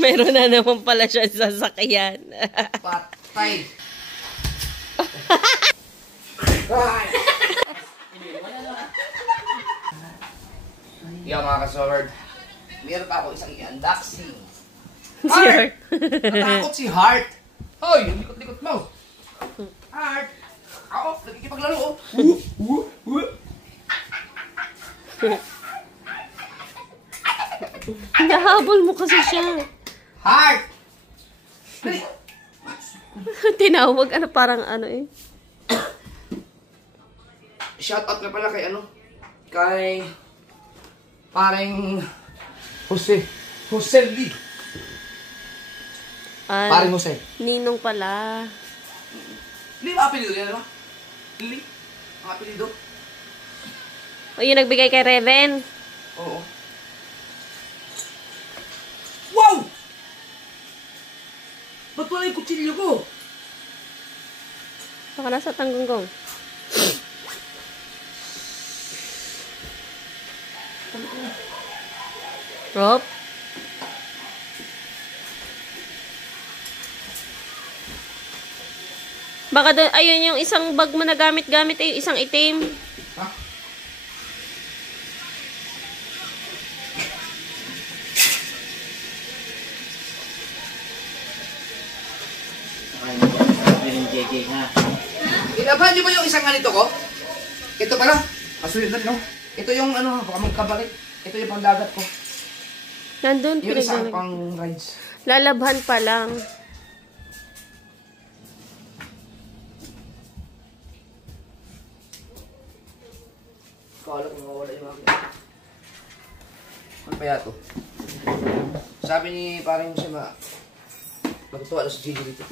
Meron na naman pala siya sa sasakyan. Patay. Yo mga ka-sword. Meron pa ako isang i-unboxing. Heart! Natakot si Heart. Hoy, yung likot-likot mo. Heart. Ako, nagkikipaglaro. Nahabol mo kasi siya. Heart! Dali. Tinawag, parang eh. Shout out nga pala kay kay parang Jose Lee. Parang Jose. Ninong pala. Lee ba apelido yan, ano? Lee? Ang apelido? O yung nagbigay kay Reven. Oo. Wow! Ba't wala yung kutsilyo ko? Baka nasa tanggunggong. Rob? Baka doon, ayun yung isang bag mo na gamit-gamit isang itim. Ha? Ilaban niyo ba yung isang ganito ko? Ito pala. Kasulitan, no? Ito yung baka magkabalik. Ito yung pangdagat ko. Nandun, yung isang pang rides. Lalabhan pa lang. Kala ko mawala yung akin. Ano kaya to? Sabi ni parang siya matutuwa na si Gigi dito.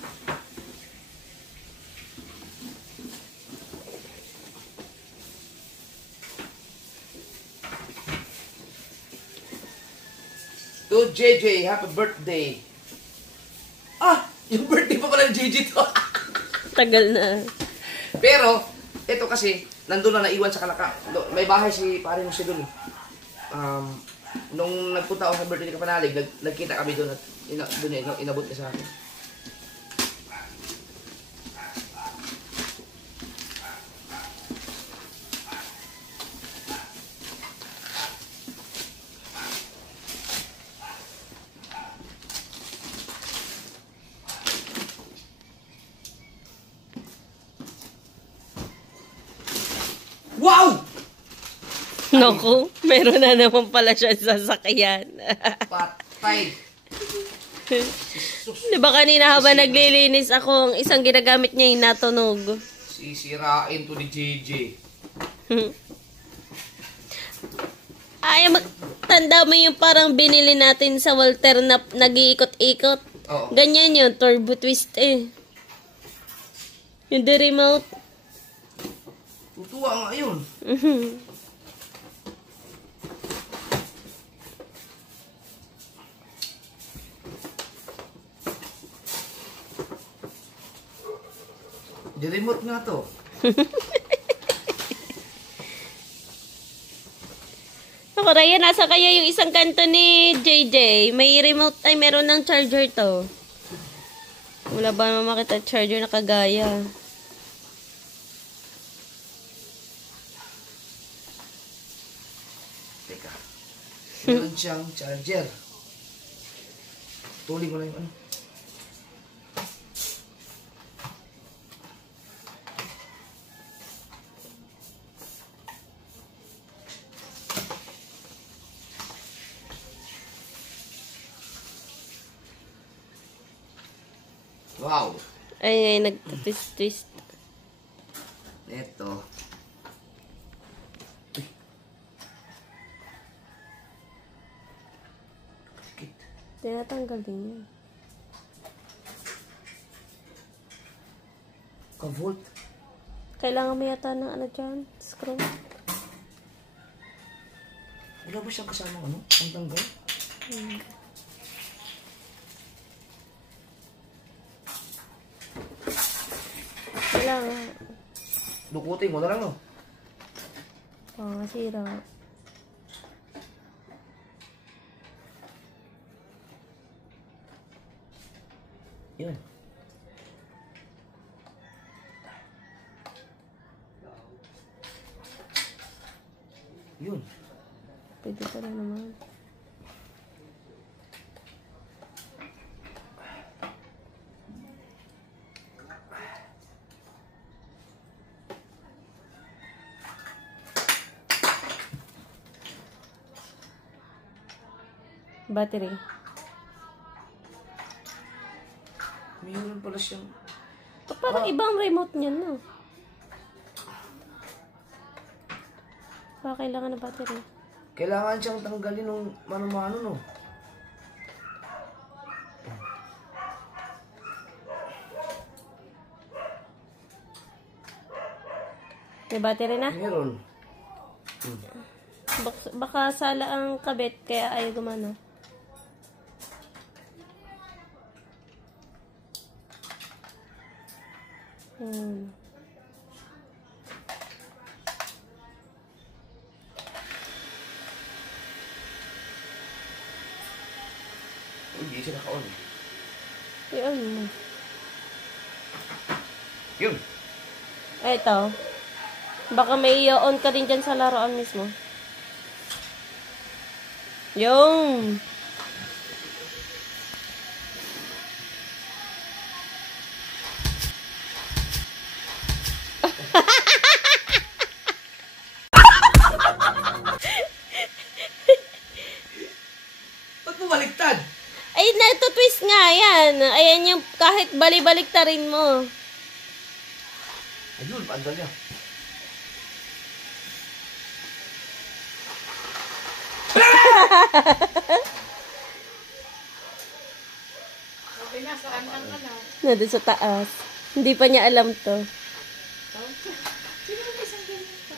To JJ, happy birthday! Ah! Yung birthday pa pala ni JJ to! Tagal na. Pero, ito kasi, nandun na naiwan sa Kalaka. May bahay si pare mo siya dun. Nung nagpunta ako sa birthday ni Kapanalig, nagkita kami dun at inabot niya sa akin. Wow! Naku, meron na naman pala siya sa sasakyan. Patay. Di ba kanina habang naglilinis ako, ang isang ginagamit niya yung natunog. Sisirain to ni JJ. Ay, tanda mo yung parang binili natin sa Walter na nag-iikot-ikot. Oo. Ganyan yun, turbo twist Yung the remote. Tutuwa nga yun. Di-remote nga to. Ako, Raya, nasa kaya yung isang kanto ni JJ? May remote, meron ng charger to. Wala ba naman makita charger na kagaya? Teka. Meron siyang charger. Tuloy mo lang yung Wow! Ay, nag-twist-twist. Ito. Tinatanggal din yan. Ka-volt. Kailangan mo yata ng dyan? Screw. Wala ba siyang kasama ang tanggal? Wala nga. Dukutin mo na lang, no? Sira. Yun. Yun. Pwede pala naman. Battery. Mayroon pala siyang... Parang ibang remote niyan, no? Baka kailangan ng battery. Kailangan siyang tanggalin ng mano-mano, no? May battery na? Meron. Baka sala ang kabit, kaya ayaw gumana. Hindi siya naka-on. I-on mo. Yun. Eto. Baka may i-on ka din dyan sa laruan mismo. Yung. Ba't mo baliktad? Ay, natutwist nga yan. Ayan yung kahit bali-balik ta rin mo. Ayun, paandal niya. Okay na, saan lang ka na? Nandun sa taas. Hindi pa niya alam to. Sino ba isang ganyan ka?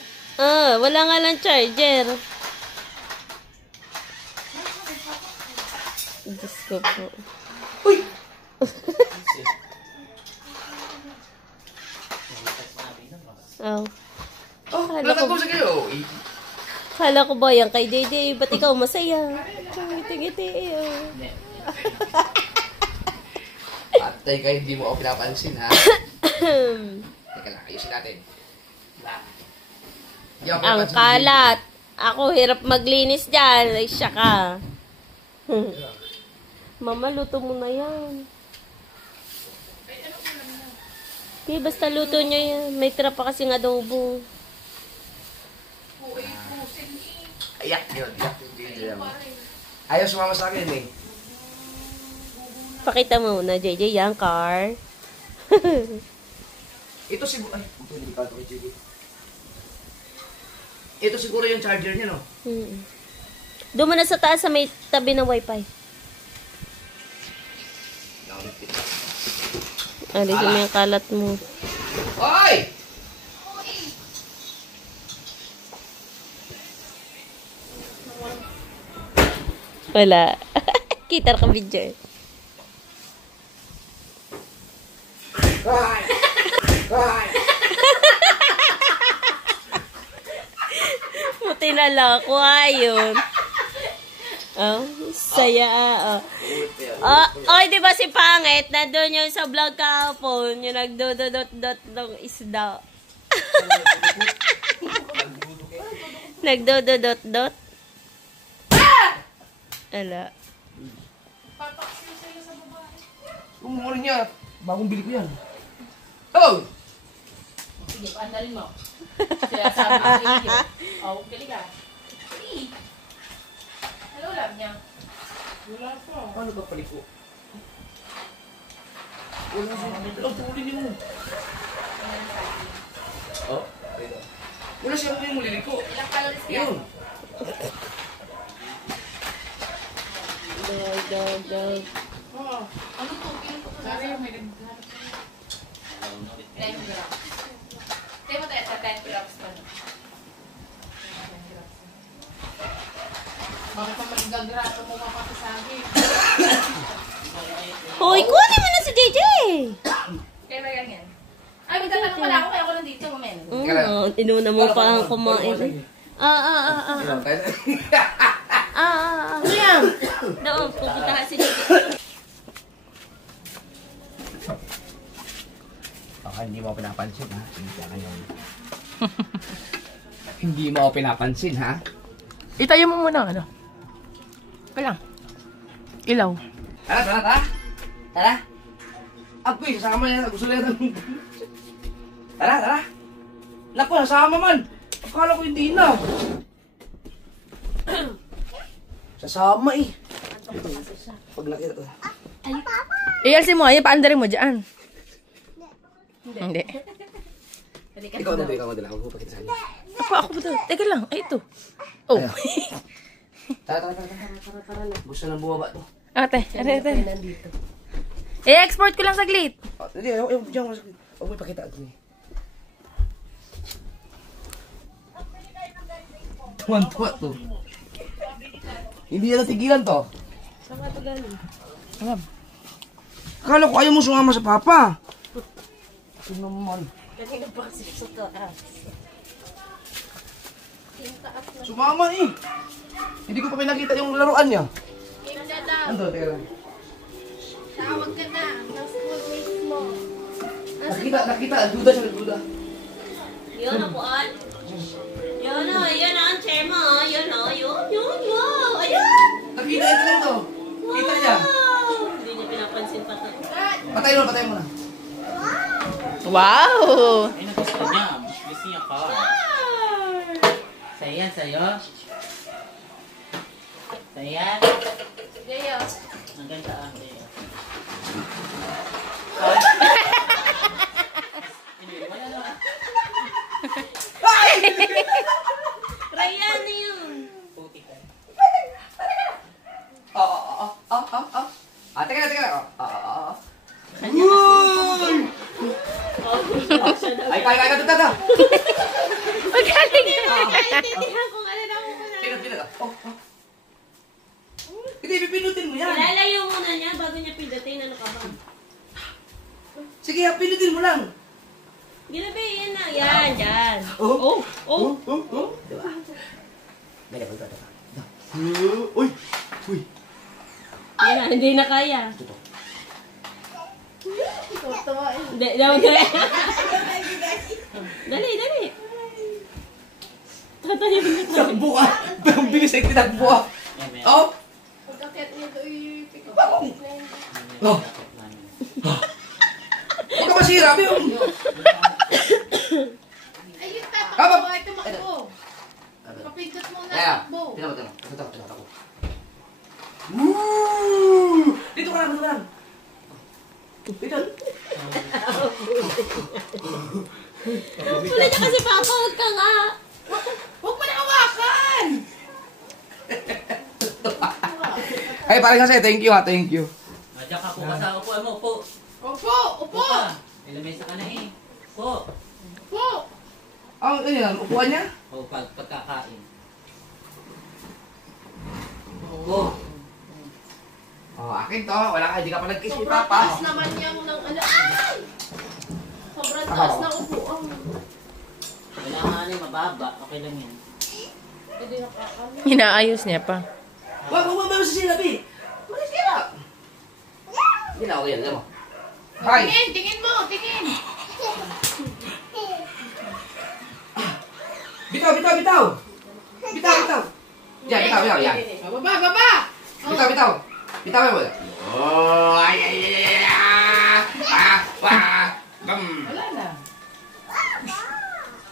Wala nga lang charger. Diyos ko po. Uy! Oh. Oh, Kala lakad ko- mo sa kayo. Kala ko ba yan kay Dede? Ba't ikaw masaya? Ngiti-ngiti. Oh. Patay ka, hindi mo ako pinapansin, ha? Teka lang, ayusin natin. Hindi ako Ang pinapansin. kalat. Ako hirap maglinis dyan. Ay, siya ka. Mama, luto mo na yan. Okay, basta luto niya yan. May tira pa kasing adobo. Ayak yun, ayak yun. Ayaw sumama sa akin, eh. Pakita mo na, JJ, yan, car. Ito siguro, ay, ito hindi pa ito kay JJ. Ito siguro yung charger niya, no? Doon mo na sa taas sa may tabi ng wifi. Alisin mo yung kalat mo. Hoy! Wala. Kita ka video eh. Hoy! Hoy! Buti na lang ako ayun. Oh, saya oh. Oh, di ba si Pangit? Nandun yung sa vlog kahapon, yung nagdododot-dot ng isda. Nagdododot-dot. Ala. Umuulan niya. Bagong bili ko yan. Oh! Sige, paandalin mo. Sila sabi ko sa iyo. Oh, gali ka. Ano ulam niya? Wala po. Ano ba paliko? Wala siya. Oh, tulin niyo mo. Oh, ayun. Wala siya yung muliliko. Ilang calories niya? Yun. Dog. Oo. Ano to? Ilang to? Sorry, may nagharap. 10 grams. Kaya mo tayo sa 10 grams pa na. Bakit pa magagrato mo mapapasabi? Hoy, kunin mo na si JJ! Kaya ba yan? Ay, magtatanong pala ako kaya ako nandito, men. Inuna mo pa ang kumain. Ilang tayo. Ano yan? Doon, pupunta ka si JJ. hindi mo ako pinapansin, ha? Hindi ka ngayon. Hindi mo ako pinapansin, ha? Itayo mo muna, ano? Kailang. Ilaw. Tara, tara, tara. Tara. Agoy, sasama niya. Gusto niya. Tara, tara. Naku, sasama man. Akala ko hindi na. Sasama eh. Pag nakita ko. Ialsin mo, ay paandarin mo dyan. Hindi. Ikaw na, ikaw na. Huwag mo pakita sa kanya. Ako ba ito? Teka lang, ay ito. Oh. Tara, tara, tara. Gusto nang bumaba to. Ate, ate. I-export ko lang saglit. Hindi, diyan mo sakit. Huwag mo ipakita. Tuwan-tuwa to. Hindi na natigilan to. Saan ka ito galing? Alam. Akala ko ayaw mo sumama sa papa. Ito naman. Kanina pa kasi sa taas. Sumama eh. Hindi ko pa pinakita yung laruan niya. Tingnan daw. Ando, teka lang. Tawag ka na. Ng schoolmates mo. Nakita. Duda siya, duda. Yun, napuan. Yun o, yun o, ang chair mo o. Yun o, yun, wow. Ayun! Nakita, ito lang to. Kita niya. Wow! Hindi niya pinapansin pa tayo. Patay mo na. Wow! Ay, nagusto niya. Gusto niya ka. Saya, sa'yo. Saya. Gayo. Ang ganda ang saya. Ryan na yun. Puti ka. Teka lang. Ay, kaya, duda. Magaling! Naintindihan ko nga na ako muna. Pinag. Hindi, pipinutin mo yan. Ilalayo muna niya bago niya pindutin. Ano ka ba? Sige, pinutin mo lang. Ginabi, yan na. Yan, yan. Oh. Diba? Uy. Yan na, hindi na kaya. Hindi, dali. Dali. Tatayo na tayo. Takbo ka. Ang bilis ay tinakbo ka. Oh. Pagkakit niyo ito i-pick up. Oh. Huwag ka masira, Bill. Ayun, tatakbo. Ay, tumakbo. Kapindot mo na takbo. Tinakbo. Woo! Dito ka lang. Dito. Wala niya kasi papa, huwag ka nga. Huwag mo na hawakan! Ay, parang kasi, thank you. Diyan ka po ka sa upuan mo. Upo. Upo! ka. Ilamesa ka na eh. Upo. Ano yan? Upuan niya? O pagkakain. Upo. Oh, akin to. Wala ka, hindi ka pa nag-kiss ni Sobrang Papa. taas naman niya ng ano. Ay! Sobrang taas ng upuan. Kailangan ano mababa. Okay lang yan. Hindi nakakano. Inaayos niya pa. Wag mo sinabi. Malis ka na. Hindi na ako yan, alam mo. Hi! Tingin mo! Bitaw! Yan, bitaw, yan. Baba! Bitaw. Bitaw mo. Oh, ay. Wala na.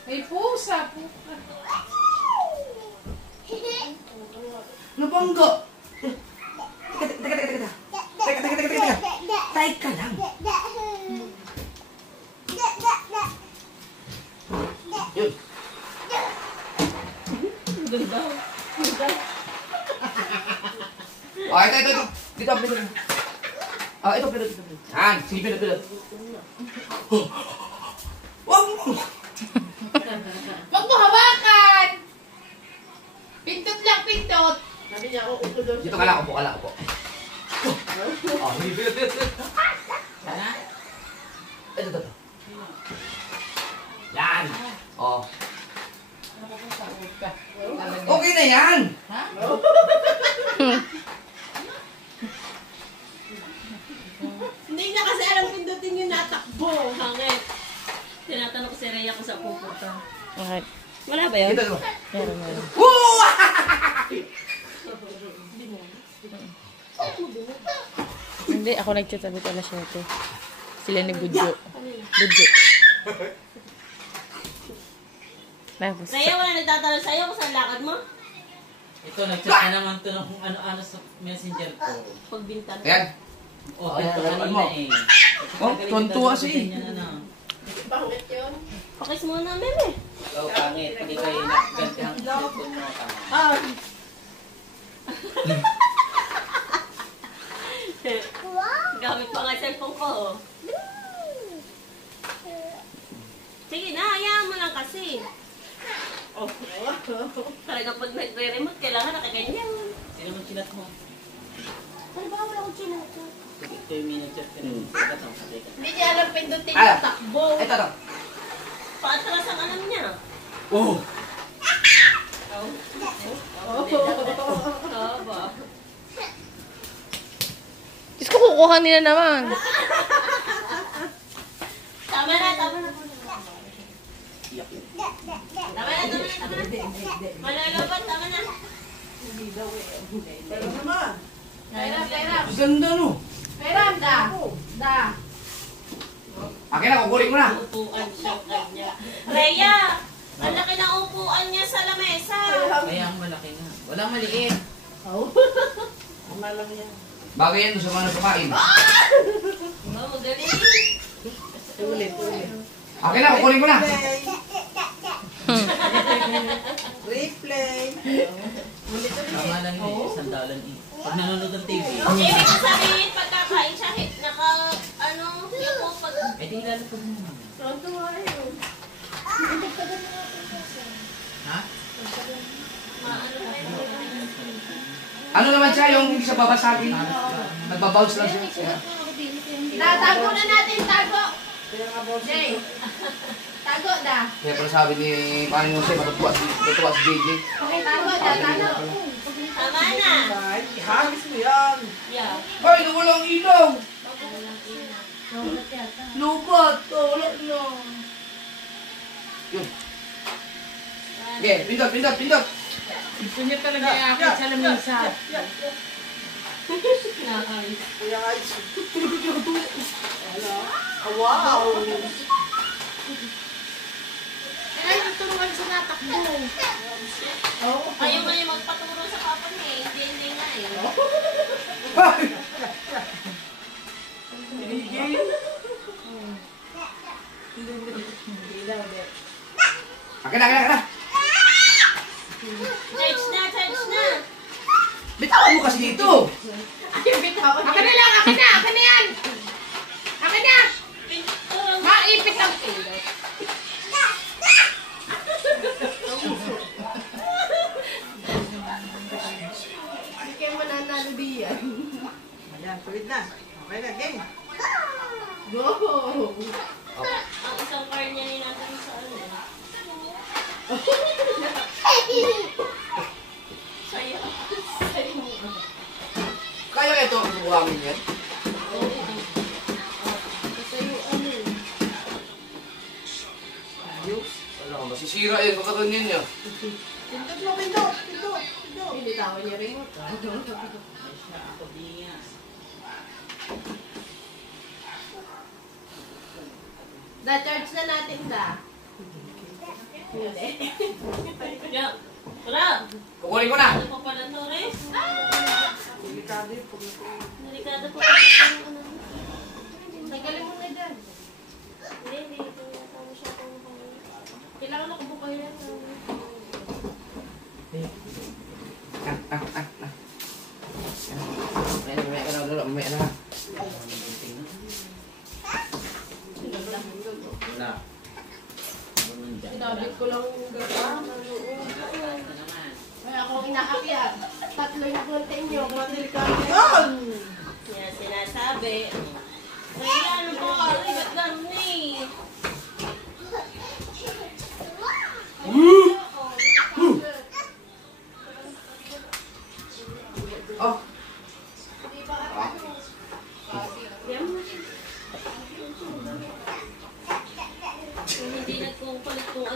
May pusa. Nabangga. Teka lang. Yun. Ah, ito. Dito. Ah, ito. Han, sige, pinod. Wag mo. Huwag mo hawakan! Pindot lang, pindot! Sabi niya, upo doon. Dito ka lang, upo. Oh, hindi, pinod. Sana? Ito. Yan. Oh. Okay na yan. Ha? Hindi niya kasi alam pindutin yung natakbo. Hangit. Tinatanong ko si Rhea kung saan pupunta. Okay. Wala ba yun? Dito, dito. Meron. Woo! Hindi, ako nag-chat sabi ko alas 7. Sila ni Budyo. Budyo. Tapos, Rhea, wala nagtatanong sa'yo kung saan lakad mo? Ito, nag-chat na naman to ng kung ano-ano sa messenger ko. Pagbintan. Ayan. Oh, Ay, ito harapan kanina mo. eh. Oh, tuwan-tuwa siya eh. Ganyan, ano. Pakis mo na, meme. Ikaw, pangit. Hindi kayo naggantihan sa cellphone mo. Tama. Gamit pa nga yung cellphone ko. Oh. Sige na, hayaan mo lang kasi. Oh. Talagang pag nagre-remote, kailangan nakaganyan. Sino mo chinat mo? Ano ba wala akong chinata? Ito yung may nag-chat ka rin. Sikat ang sikat. Hindi niya alam pindutin Ah. yung takbo. Ito, ito. Paatras ang alam niya. Oh! Oo ba? Diyos ko, kukuha nila naman. Tama na, tama na. Tama na. Malalaban, tama na. Pera. Ganda no. Pera, da. Akin na, kukulik mo na. Upuan siya kanya. Rhea, ang laki ng upuan niya sa lamesa. Kaya ang malaki nga. Walang maliit. Bagay yan doon sa mga nagpakain. Oh, magaling. Akin na, kukulik mo na. Tama lang yun eh. Sandalan eh. Pag nanonood ng TV. Ibig ko sabihin, pagkakain siya, yung pag... Eh di ilalapag mo naman. Ha? Ano naman siya yung hindi siya babasagin? Nagbabounce lang siya. Tago na natin, tago. Jay. Tago, da. Kaya pala sabi ni Paring Jose, matutuwa si JJ. Okay, tago, da. Tago. Tama na. Hagis mo yan. Yeah. Ay, nawala ang ilaw. Lubat. Wala na. Yun. Okay, pindot. Gusto niya talaga yakit sa lamesa. Nakakalis. Ay, tuturuan sa natakbo. Ayaw nga niya magpaturo sa papa niya eh. Hindi nga eh. Akin na. Charge na. Bitawan mo kasi dito. Akin na lang, akin na yan. Akin na. Maipit ang pilot. Hindi kayo mananalo diyan. Ayan, tuwid na. Okay na, game. Go! Ang isang car niya ni natin sa ano. Saya. Kaya ito ang bubuhangin yan. Wala, masisira yan. Pagkakaroon niya. Pindot. Pinitawan niya rin mo. Ako di yan. Da-charge na natin da. Yeah. Wala. Kukunin ko na. Ano pa pala to, Res? Delikado yung pagkakas. Delikado pa pala ito. Tagalin mo na dyan. Hindi. Tama siya kung Kailangan ako bukayo yan. Mamaya na. Wala. Sinabit ko lang yung gano'n. Ito naman. Kaya ako inaakyat. Tatlo yung content nyo. Mga delikado Yan! Yan sinasabi. Kaya ano ba? Ay, ba't ganun eh? Oh.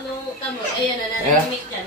nung tamo. Ayan na, nanahimik yan.